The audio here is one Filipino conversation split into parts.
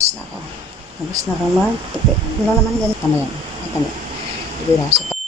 Tapos na ako. Tapos na ako magtupi. Ano naman yan? Tama yan. Ay, tama. Ibiraso. Ang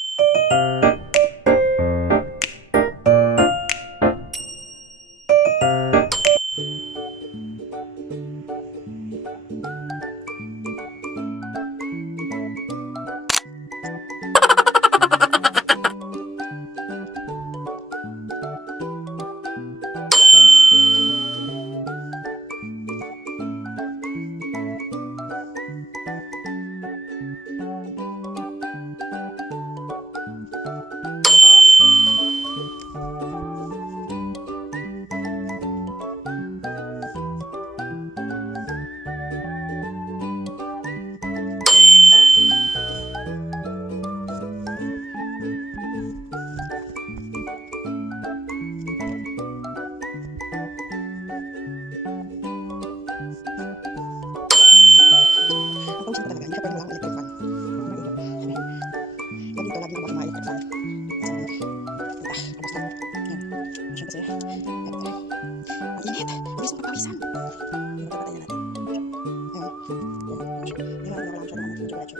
Yung mga lang siya naman. Medyo medyo.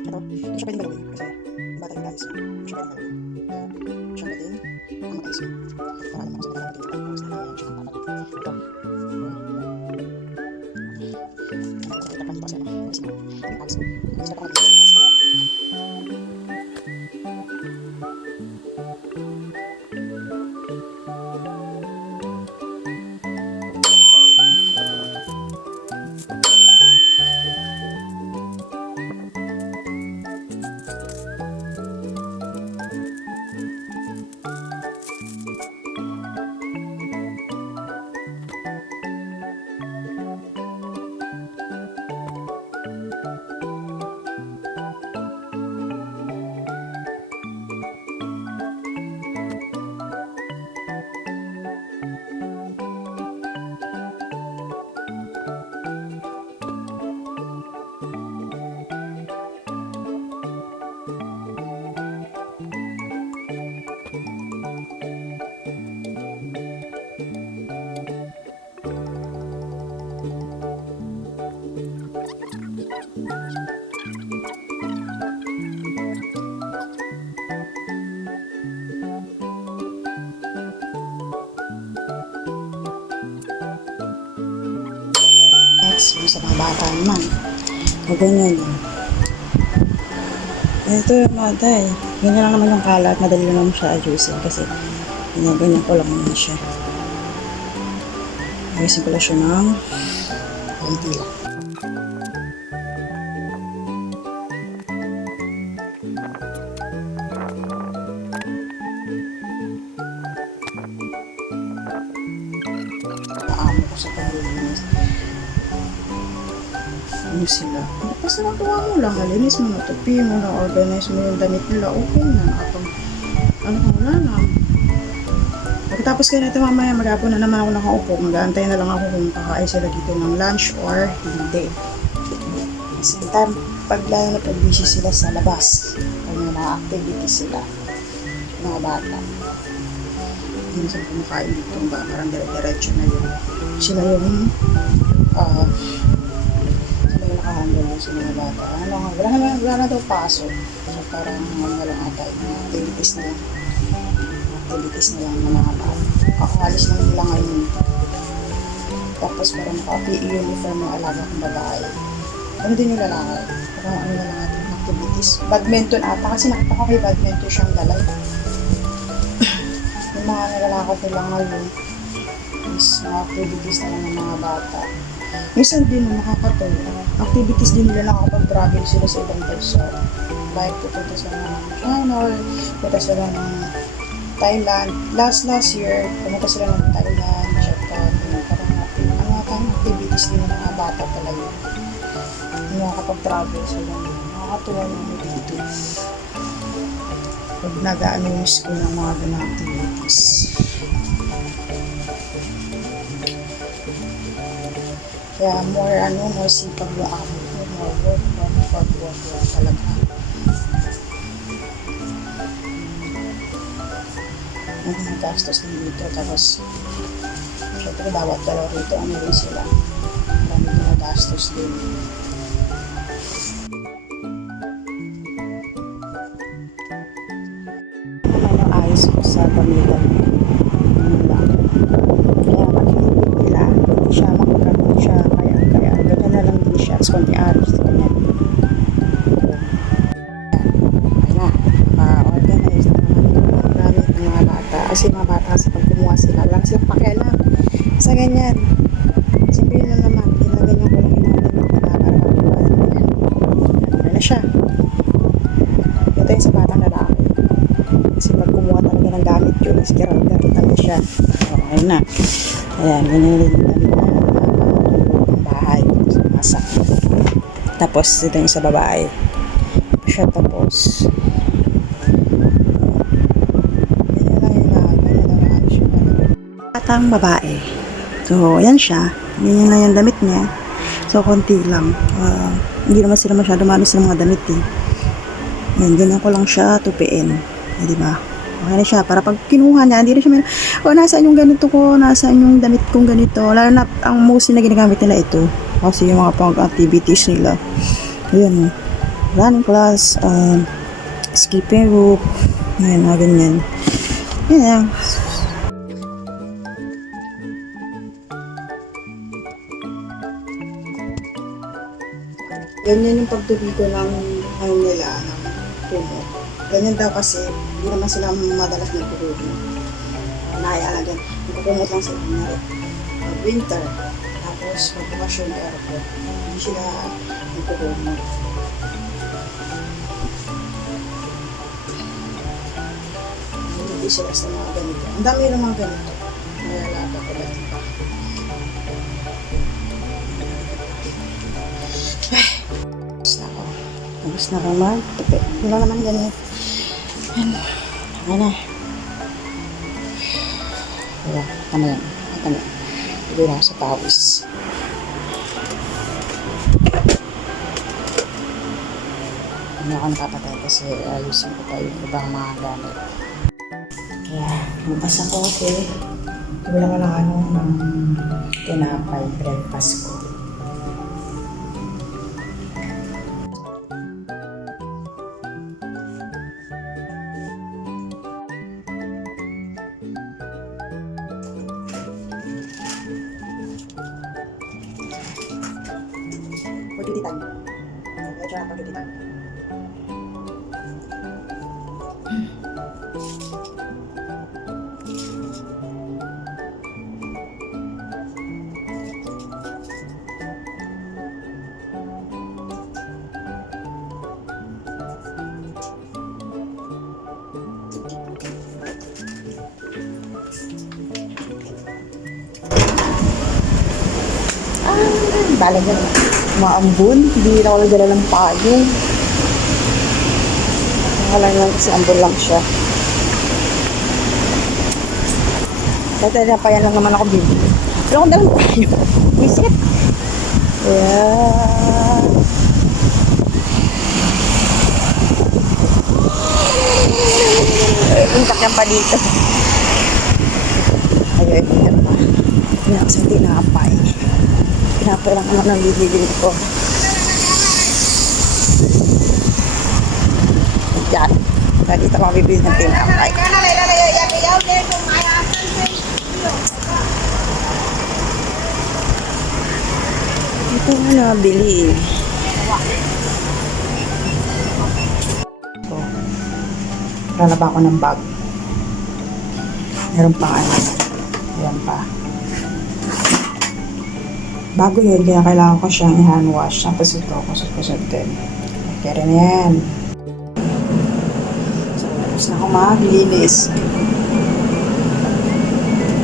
Ito, hindi siya pwedeng galawin. Kasi, bata yung guys. Hindi siya pwedeng galawin. Ayan. Siya pwedeng ang mag-ayos yun. Para naman kasi talaga natin. Tapos na lang siya ang papalit. Ito. Next, yung sa mga bata naman. O ganyan. Ito yung mga day. Ganyan lang naman yung kalat. Madali lang naman siya ayusin kasi ganyan, ganyan ko lang naman siya. Ayusin ko lang siya ng konti lang. Paamo ko sa paglilinis. Ano sila? Basta nagawa mo lang, alinis mo, natupi mo na, organize mo yung damit nila, okay na. Kapag, ano kung wala na. Pagkatapos kayo nito mamaya, maghapon na naman ako nakaupo. Mag-aantay na lang ako kung kakain sila dito ng lunch or hindi. Same time, pag lalo na pag busy sila sa labas, pag may mga activities sila, mga bata. Na sila kumakain dito, ba, parang dire-diretso na yun. Sila yung, ah, sila nakahandle mo sa mga bata. Ano, wala na, wala na daw paso. So, parang ano lang ata, yung activities na. Activities na lang ng mga bata. Kakalis lang nila ngayon. Tapos parang naka-PE uniform ng alaga kong babae. Ano din yung lalaki? Parang ano na lang ating activities. Badminton ata, kasi nakita ko kay badminton siyang dalay. yung mga nalalakad nila ngayon is mga activities na lang ng mga bata. Minsan din no, nakakatawa. Activities din nila nakakapag-travel sila sa ibang bansa. Like pupunta sila ng China or pupunta sila ng Thailand. Last last year, pumunta sila ng Thailand, Japan, yun, parang ano ata yung activities din ng mga bata talaga. Yung nakakapag-travel sila. Nakakatuwa naman dito. Pag nag-ano yung school ng mga ganang activities. Kaya more ano, more sipag yung amo ko, more work, work, work, work, work talaga. Ang mga gastos din dito, tapos syempre bawat dalaw rito, ano rin sila. Marami ginagastos din. din. Yung ayos ko sa. Yun lang. Kaya pag-ibig nila, hindi siya. Kaya, kaya, ganyan na lang din siya. Tapos konti aros. Ganyan. Ayun na. Ma-organize na naman yung mga gamit ng mga bata. Kasi mga bata kasi pag kumuha sila, lang silang pakialam. Sa ganyan. Siyempre lang naman. Ginaganyan ko lang inatin ko na para matuwa. Ano na siya. Ito yung sa batang lalaki. Kasi pag talaga ng gamit yun, is kiralda talaga siya. Ayun na. Ayan, yun yung gamit na ng bahay. Sa masa. Tapos, ito yung sa babae. Siya tapos. Batang babae. So, ayan siya. Ganyan lang yung damit niya. So, konti lang. Ah, hindi naman sila masyado mamis ng mga damit eh. Yan, ganyan ko lang siya tupiin. Eh, di ba? Okay na siya. Para pag kinuha niya, hindi na siya may, oh, nasaan yung ganito ko, nasaan yung damit kong ganito. Lalo na, ang mostly na ginagamit nila ito. Kasi yung mga pang-activities nila. Oh. Running class, um, skipping rope, ayan, mga ganyan. Yan lang. Ganyan yung pagtubi ko ng ano nila, ng puno. Ganyan daw kasi, hindi naman sila madalas nagtutubi. Uh, Naialagan. Nagkukumot lang sila. Winter, tapos pag bukas yung aircon, hindi sila nagtutubi. Hindi sila sa mga ganito. Ang dami ng mga ganito. Naialaga ko lang. Tapos na ako. Tapos na ako mag-tupi. Wala naman ganyan. Yan. Ano na. Wala. Ano yan? Ito na. Na ako sa pawis. Hindi ako nakapatay kasi ayusin ko pa yung ibang mga gamit. Kaya, lumabas ako kasi wala ko ng ano, ng tinapay breakfast ko. Pagkititan. Medyo na pagkititan. Balag yan. Maambun. Hindi na ako nagdala ng payo. Wala lang kasi ambon lang siya. Dati na pa yan lang naman ako bibili. Pero kung dalang payo. Visit. Ayan. Puntak yan pa dito. Ayun, yan pa. Yan sa tinapay. Lang naman ang bibili ko. Yan. Kaya dito ako bibili ng tinapay. Ito nga nabili. So, lalaba ako ng bag. Meron pa ano. Ayan pa. Bago yun, kaya kailangan ko siyang i-hand wash. Tapos ito, kusot-kusot din. Okay rin yan. So, tapos na ako maglinis.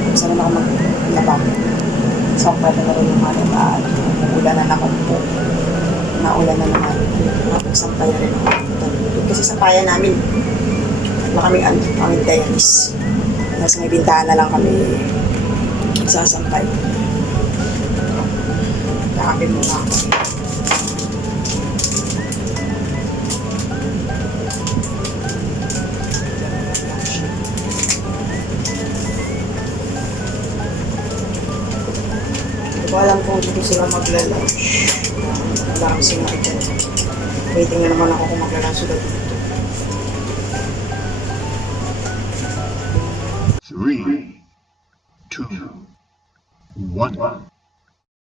Tapos na ako maglaba. So, pwede na rin yung malaba. Ulan na naman po. Naulan na naman. Nakapagsampay na rin ako. Kasi sampayan namin. Wala kami ano, kami diaries. Nasa may bintana lang kami sasampay. Nakapin mo na ako. Hindi ko alam kung dito sila magla-lunch. Wala kami sinakit dyan. Waiting na naman ako kung maglalanso daw dito.